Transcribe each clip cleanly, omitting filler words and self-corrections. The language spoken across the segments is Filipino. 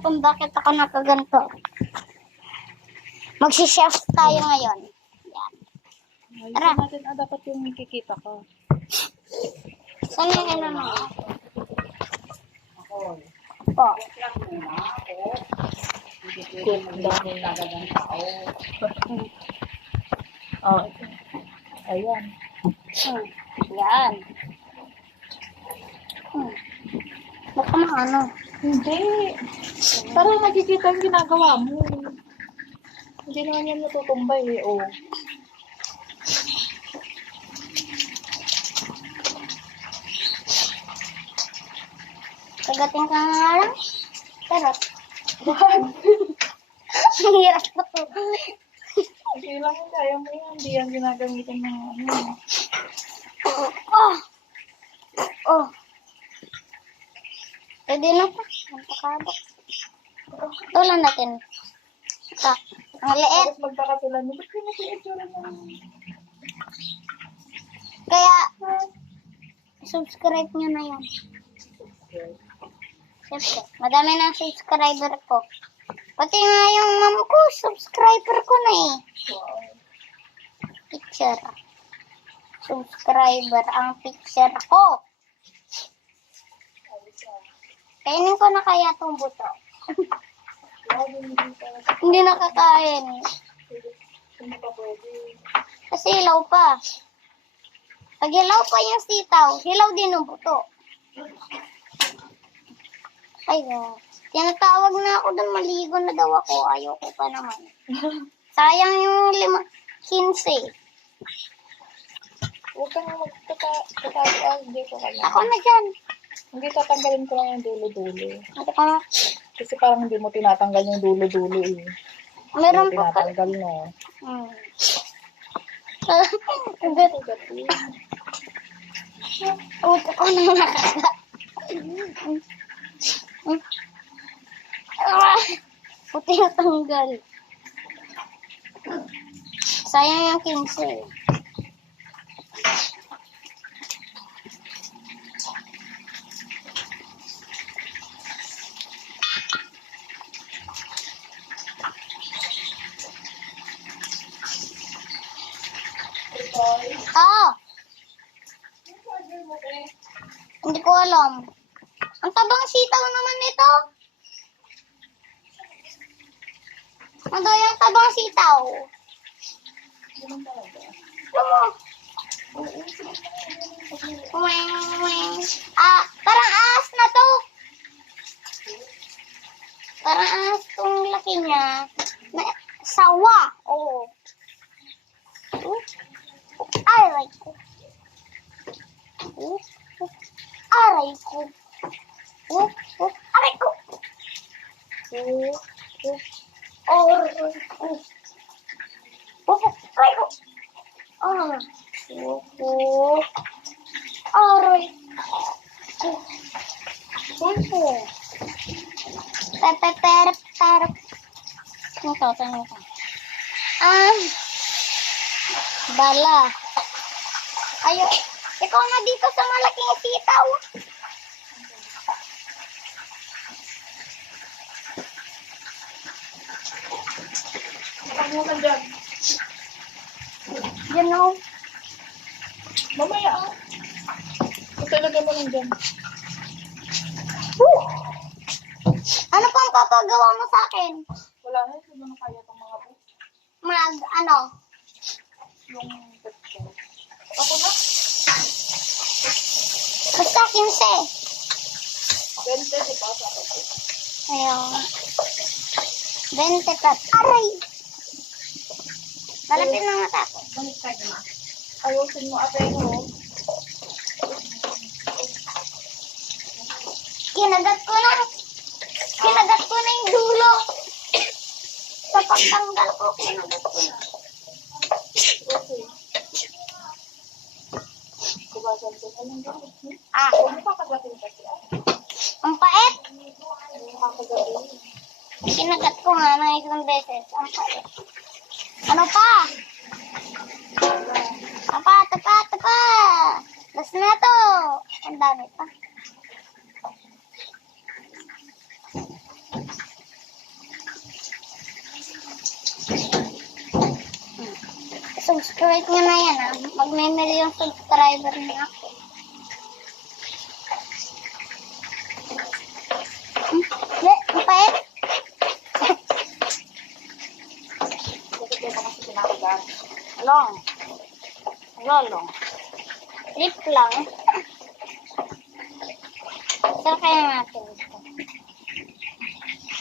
kung bakit ako nakaganto. Magsi-chef tayo ngayon. Yan. Ayusin natin, dapat yung kikita ko. Saan yung ano? Po. Cook dahil nagagang tao. Oh, ayan. Yan. Baka ano? Hindi. Parang nakikita yung ginagawa mo. Hindi naman yan natutumbay eh. Oh. Kagating ka nga lang. Pero, ang hirap po to. Hindi lang yung kaya mo yan. Hindi yan ginagamitin ng ano. Oh! Oh! Pwede na pa. Ang pakabak. Tulan natin. Ito. Ang liit. Tapos magtaka sila. Ba't ka nag-i-itsura ng... Kaya, subscribe nyo na yan. Siyempre, madami ng subscriber ko. Pati nga yung mom ko, subscriber ko na eh. Picture. Subscriber ang picture ko. Kainin ko na kaya itong buto. Hindi nakakain. Kasi hilaw pa. Pag hilaw pa yung sitaw, hilaw din ang buto. Ay, tinatawag na ako doon, maligo na daw ako. Ayoko pa naman. Sayang yung 15. Huwag kang magtataas dito ka lang. Ako na dyan. Hindi tatanggalin ko lang yung dulo-dulo. Ate ko na. Kasi parang hindi mo tinatanggal yung dulo-dulo eh. Meron pa ka. Tinatanggal mo. Uto ko na nakaka. Puti na tanggal. Sayang yung 15. Hindi ko alam. Ang tabang sitaw naman nito. Ano yung tabang sitaw? Parang ahas na to. Parang ahas tong laki niya. Sawa. Oh. Aray ko. Aray ko. Aray ko. Aray ko. Aray ko. Aray ko. Perp. Ano to? Bala. Ayo. Ikaw na dito sa malaking sitaw. Pagmukan dyan. You know? Mamaya ah. Talaga mo lang dyan. Ano pang papagawa mo sa akin? Wala na. Hindi mo kaya itong mga po. Ano? Yung picture. Ako na. Basta 15. 20, di ba? Sabi ko. Ayun. 20 pa. Aray! Malapit na mata ko. Balik tayo na. Ayusin mo ate mo. Kinagat ko na yung dulo. Sa pagtanggal ko, kinagat ko na. Okay. Kubasan ko na lang gawin. Huwag mo papagatin kasi ang pait. Papagatin. Kinagat ko nga ng isang beses. Ang pait. Ano pa? Tapa. Last na to. Ang dami pa. Subscribe nyo na yan ah. Magme-million subscriber na ako. Mapait? Bakit kaya pa kasi kinakagat? Along. Along. Lip lang. Saan kaya natin ito?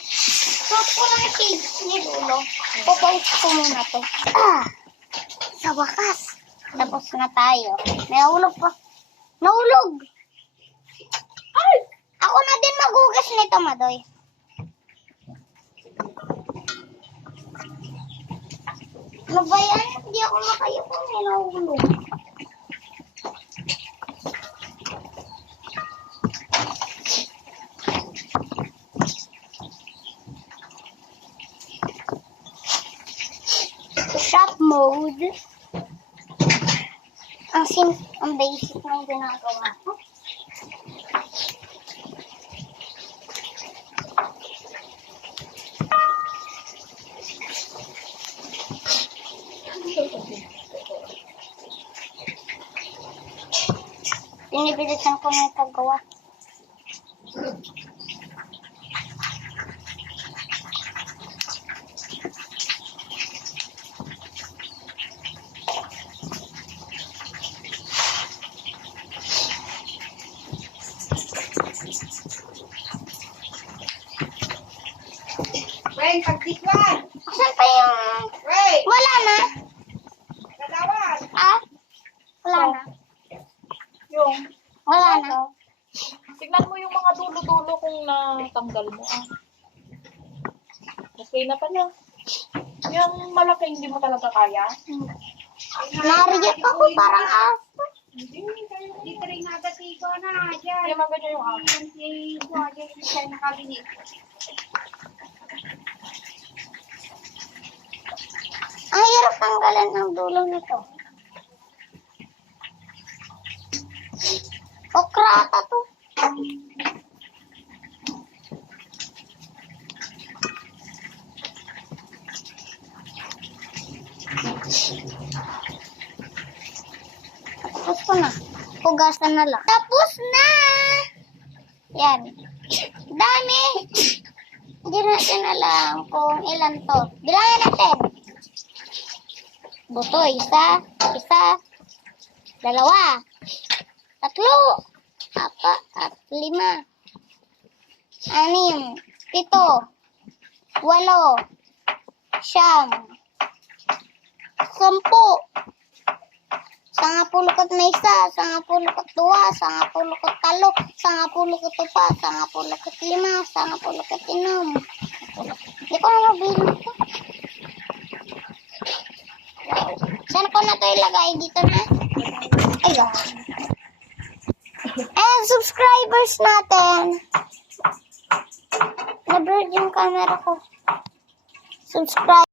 Stop ko lang shades ni Lulo. Popost ko muna to. Sa wakas. Tapos na tayo. May nahulog pa. Nahulog! Ay! Ako na din magugas nito, Madoy. Ano ba yan? Hindi ako makayo kung may nahulog. Shop mode. Ang basic ng ginagawa ko. Binibilisan ko na yung paggawa. Ray, pagtikwan! Saan pa yung... Ray! Wala na. Kalawan! Ah? Wala na. Yung, Wala na. tignan mo yung mga dulo-dulo kung natanggal mo. Okay na pala. Yung malaki, hindi mo talaga kaya? Nariyat ako parang aso. Hindi ka rin nagatigo na. Diyan. Hindi maganda yung akin. Diyan siya nakabili. Ang hirap tanggalan ng dulo nito. Okrata to. Tapos ko na. Hugasan na lang. Tapos na! Yan. Dami! Hindi natin alam kung ilan to. Bilangin natin. Buto, isa, dalawa, tatlo, apat, lima, anim, pito, walo, siyam, 10, 10 kat na isa, 10 kat dua, 10 kat talo, 10 kat upat, 10 kat lima, 10 kat enam. Hindi ko na mabilang ito. Saan ko na ito ilagay? Dito na? Ayun. And subscribers natin. Na-blurred yung camera ko. Subscribe.